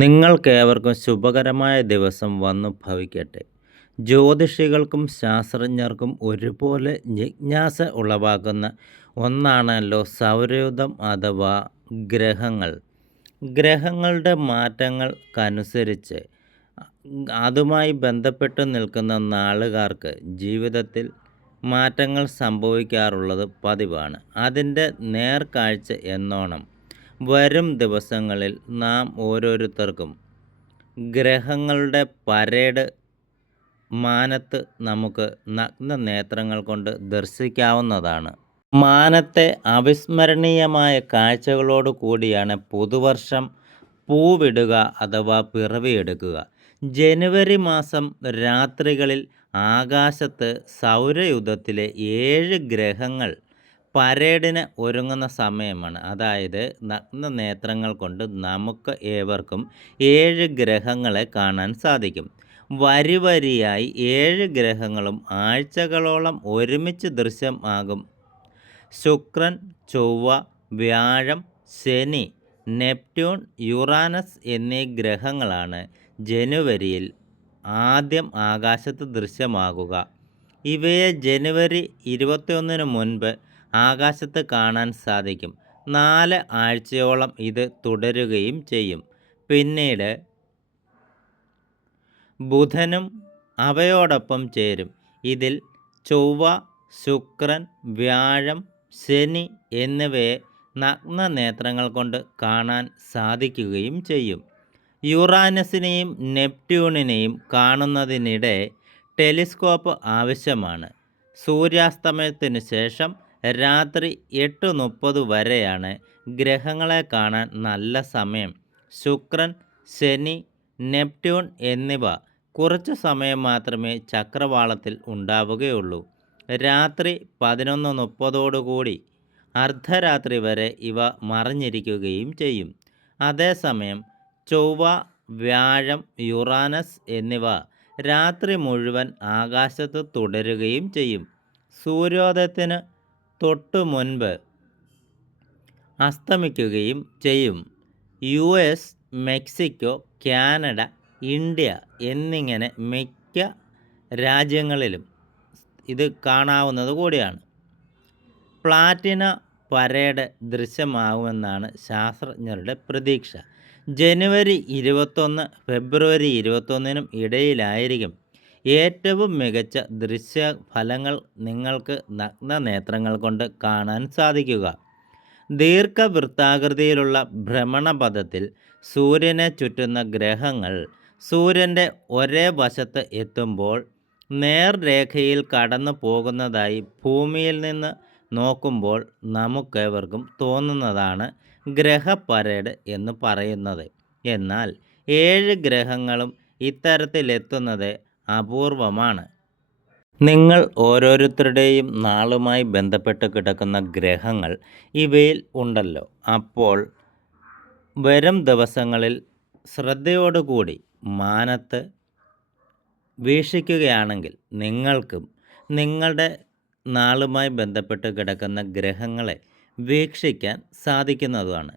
നിങ്ങൾക്കേവർക്കും ശുഭകരമായ ദിവസം വന്നു ഭവിക്കട്ടെ. ജ്യോതിഷികൾക്കും ശാസ്ത്രജ്ഞർക്കും ഒരുപോലെ ജിജ്ഞാസ ഉളവാക്കുന്ന ഒന്നാണല്ലോ സൗരയുധം അഥവാ ഗ്രഹങ്ങൾ. ഗ്രഹങ്ങളുടെ മാറ്റങ്ങൾക്കനുസരിച്ച് അതുമായി ബന്ധപ്പെട്ട് നിൽക്കുന്ന നാളുകാർക്ക് ജീവിതത്തിൽ മാറ്റങ്ങൾ സംഭവിക്കാറുള്ളത് പതിവാണ്. അതിന്റെ നേർക്കാഴ്ച എന്നോണം വരും ദിവസങ്ങളിൽ നാം ഓരോരുത്തർക്കും ഗ്രഹങ്ങളുടെ പരേഡ് മാനത്ത് നമുക്ക് നഗ്ന നേത്രങ്ങൾ കൊണ്ട് ദർശിക്കാവുന്നതാണ്. മാനത്തെ അവിസ്മരണീയമായ കാഴ്ചകളോട് കൂടിയാണ് പുതുവർഷം പൂവിടുക അഥവാ പിറവിയെടുക്കുക. ജനുവരി മാസം രാത്രികളിൽ ആകാശത്ത് സൗരയുധത്തിലെ ഏഴ് ഗ്രഹങ്ങൾ പരേഡിന് ഒരുങ്ങുന്ന സമയമാണ്. അതായത് നഗ്ന നേത്രങ്ങൾ കൊണ്ട് നമുക്ക് ഏവർക്കും ഏഴ് ഗ്രഹങ്ങളെ കാണാൻ സാധിക്കും. വരി വരിയായി ഏഴ് ഗ്രഹങ്ങളും ആഴ്ചകളോളം ഒരുമിച്ച് ദൃശ്യമാകും. ശുക്രൻ ചൊവ്വ വ്യാഴം ശനി നെപ്റ്റ്യൂൺ യുറാനസ് എന്നീ ഗ്രഹങ്ങളാണ് ജനുവരിയിൽ ആദ്യം ആകാശത്ത് ദൃശ്യമാകുക. ഇവയെ ജനുവരി ഇരുപത്തിയൊന്നിന് മുൻപ് ആകാശത്ത് കാണാൻ സാധിക്കും. നാല് ആഴ്ചയോളം ഇത് തുടരുകയും ചെയ്യും. പിന്നീട് ബുധനും അവയോടൊപ്പം ചേരും. ഇതിൽ ചൊവ്വ ശുക്രൻ വ്യാഴം ശനി എന്നിവയെ നഗ്ന നേത്രങ്ങൾ കൊണ്ട് കാണാൻ സാധിക്കുകയും ചെയ്യും. യുറാനസിനെയും നെപ്റ്റ്യൂണിനെയും കാണുന്നതിനിടെ ടെലിസ്കോപ്പ് ആവശ്യമാണ്. സൂര്യാസ്തമയത്തിനു ശേഷം രാത്രി എട്ട് മുപ്പത് വരെയാണ് ഗ്രഹങ്ങളെ കാണാൻ നല്ല സമയം. ശുക്രൻ ശനി നെപ്റ്റ്യൂൺ എന്നിവ കുറച്ച് സമയം മാത്രമേ ചക്രവാളത്തിൽ ഉണ്ടാവുകയുള്ളൂ. രാത്രി പതിനൊന്ന് മുപ്പതോടുകൂടി അർദ്ധരാത്രി വരെ ഇവ മറിഞ്ഞിരിക്കുകയും ചെയ്യും. അതേസമയം ചൊവ്വ വ്യാഴം യുറാനസ് എന്നിവ രാത്രി മുഴുവൻ ആകാശത്ത് തുടരുകയും ചെയ്യും. സൂര്യോദയത്തിന് തൊട്ടു മുൻപ് അസ്തമിക്കുകയും ചെയ്യും. U S Mexico Canada India എന്നിങ്ങനെ മിക്ക രാജ്യങ്ങളിലും ഇത് കാണാവുന്നത് കൂടിയാണ്. പ്ലാറ്റിന പരേഡ് ദൃശ്യമാകുമെന്നാണ് ശാസ്ത്രജ്ഞരുടെ പ്രതീക്ഷ. ജനുവരി ഇരുപത്തൊന്ന് ഫെബ്രുവരി ഇരുപത്തൊന്നിനും ഇടയിലായിരിക്കും ഏറ്റവും മികച്ച ദൃശ്യ ഫലങ്ങൾ നിങ്ങൾക്ക് നഗ്ന നേത്രങ്ങൾ കൊണ്ട് കാണാൻ സാധിക്കുക. ദീർഘവൃത്താകൃതിയിലുള്ള ഭ്രമണപഥത്തിൽ സൂര്യനെ ചുറ്റുന്ന ഗ്രഹങ്ങൾ സൂര്യന്റെ ഒരേ വശത്ത് എത്തുമ്പോൾ നേർരേഖയിൽ കടന്നു പോകുന്നതായി ഭൂമിയിൽ നിന്ന് നോക്കുമ്പോൾ നമുക്കേവർക്കും തോന്നുന്നതാണ് ഗ്രഹപരേഡ് എന്ന് പറയുന്നത്. എന്നാൽ ഏഴ് ഗ്രഹങ്ങളും ഇത്തരത്തിലെത്തുന്നത് അപൂർവമാണ്. നിങ്ങൾ ഓരോരുത്തരുടെയും നാളുമായി ബന്ധപ്പെട്ട് കിടക്കുന്ന ഗ്രഹങ്ങൾ ഇവയിൽ ഉണ്ടല്ലോ. അപ്പോൾ വരും ദിവസങ്ങളിൽ ശ്രദ്ധയോടുകൂടി മാനത്ത് വീക്ഷിക്കുകയാണെങ്കിൽ നിങ്ങൾക്കും നിങ്ങളുടെ നാളുമായി ബന്ധപ്പെട്ട് കിടക്കുന്ന ഗ്രഹങ്ങളെ വീക്ഷിക്കാൻ സാധിക്കുന്നതുമാണ്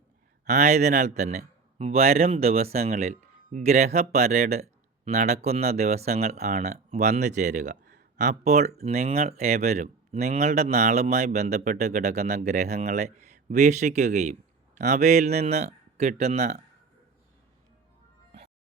ആയതിനാൽ തന്നെ വരും ദിവസങ്ങളിൽ ഗ്രഹപരേഡ് നടക്കുന്ന ദിവസങ്ങൾ ആണ് വന്നു ചേരുക. അപ്പോൾ നിങ്ങൾ ഏവരും നിങ്ങളുടെ നാളുമായി ബന്ധപ്പെട്ട് കിടക്കുന്ന ഗ്രഹങ്ങളെ വീക്ഷിക്കുകയും അവയിൽ നിന്ന് കിട്ടുന്ന